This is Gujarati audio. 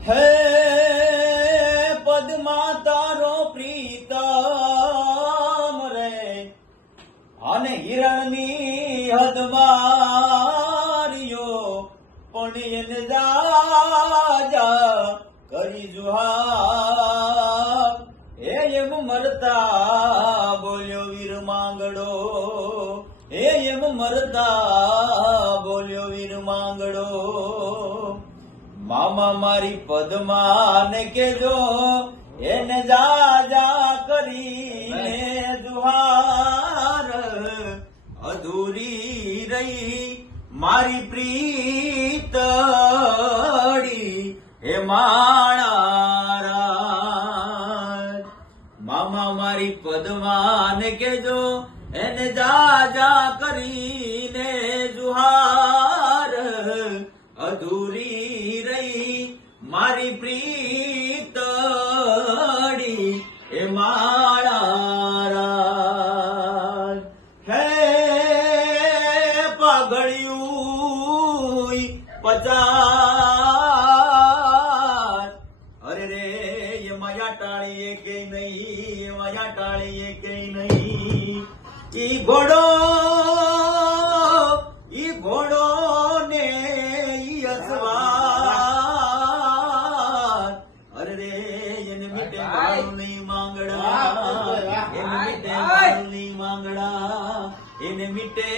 હે પદમાં તારો પ્રીતમ રે અને હિરણની હદમાર્યો પણ એને દાજા કરી જુહાર હે એમ મરતા બોલ્યો વીર માંગડો હે એમ મરતા બોલ્યો વીર માંગડો મામા મારી પદ્માને કેજો એને જા કરીને દુહાર અધૂરી રહી મારી પ્રીતડી હે માણારા મામા મારી પદ્માને કેજો એને જા કરીને દુહાર અધૂરી રહી મારી પ્રીતડી એ માળા હે પાઘડિયું 50 અરે રે એમાં ટાળીએ કે નહીં એમાં ટાળીએ કે નહીં ઈ ઘોડો ને ઈ અસવાર અરે રે એને મીઠે ગાળની માંગડા એને મીઠે ગાળની માંગડા એને મીઠે